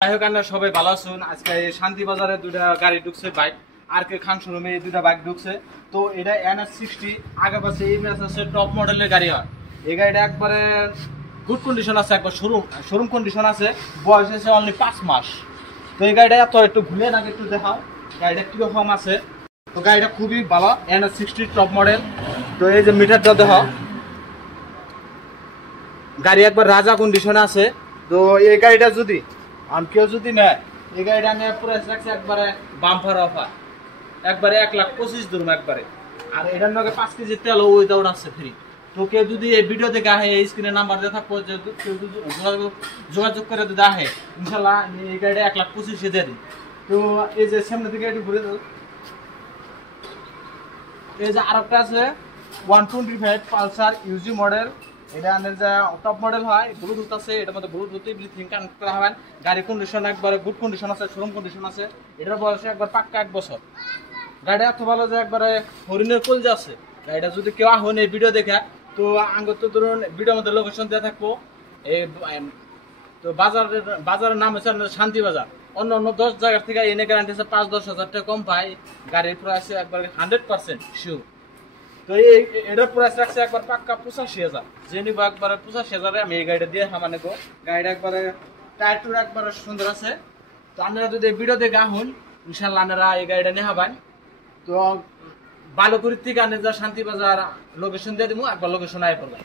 সবাই ভালো আছেন। আজকে শান্তি বাজারে দুইটা গাড়ি ঢুকছে, বাইক আর কে খান শোরুমে দুইটা বাইক ঢুকছে। তো এটা NS60 আগে পাশে ABS আছে, টপ মডেলের গাড়ি হয়। এই গাড়িটা একবারে গুড কন্ডিশন আছে, একবার শোরুম কন্ডিশন আছে। বয়স আছে অনলি 5 মাস। তো এই গাড়িটা একটু ঘুরে নাকি একটু দেখাও গাড়িটা কিরকম আছে। তো গাড়িটা খুবই ভালো, NS60 টপ মডেল। তো এই যে মিটারটা দেখো, গাড়ি একবার রাজা কন্ডিশনে আছে। তো এই গাড়িটা যদি কেউ যদি নেয়, এই গাড়িটা আমি প্রাইস রাখছি একবারে বাম্পার অফার, একবারে 1,25,000 ধরুন একবারে। আর এটার লগে 5 কেজি তেল উইদাউট আছে ফ্রি। তো কেউ যদি এই ভিডিও দেখে আহে, এই স্ক্রিনে নাম্বার দিয়ে থাকবো, যে কেউ যদি যোগাযোগ করে যদি আহে, ইনশাল্লাহ এই গাড়িটা 1,25,000 দিয়ে দিই। তো এই যে সামনে থেকে একটু ঘুরে দেবো, এই যে আরেকটা আছে 125 পালসার ইউজি মডেল। এটা আমাদের যে টপ মডেল হয়, ব্লুটুথ আছে, এটার মধ্যে ব্লুটুথ এভরিথিং কানেক্ট করা হয়। গাড়ি কন্ডিশন একবারে গুড কন্ডিশন আছে, শোরুম কন্ডিশন আছে। এটার বয়স একবার পাক্কা 1 বছর। গাড়িটা এত ভালো যে একবারে হরিণের কলজা আছে। গাড়িটা যদি কেউ আহন এই ভিডিও দেখে, তো আঙ্গ তো ধরুন ভিডিওর মধ্যে লোকেশন দেওয়া থাকবো। এই তো বাজারের নাম হচ্ছে শান্তি বাজার। অন্য 10 জায়গা থেকে এনে গ্যারান্টি আছে 5-10 হাজার টাকা কম পাই। গাড়ির প্রাইস একবার 100% শিওর। তো এটার প্রাইস রাখছে একবার পাক্কা 85,000। যে নিব একবারে 85,000 আমি এই গাড়িটা দিয়ে হামানে গো। গাড়িটা একবারে টায়ার টুর একবারে সুন্দর আছে। তো আপনারা যদি ভিডিও দেখে আহুন, ইনশাল্লাহ আপনারা এই গাড়িটা নিয়ে হবেন। তো বালুকুড়ির থেকে আনে যা শান্তি বাজার লোকেশন দিয়ে দিব, একবার লোকেশন আয় করবেন।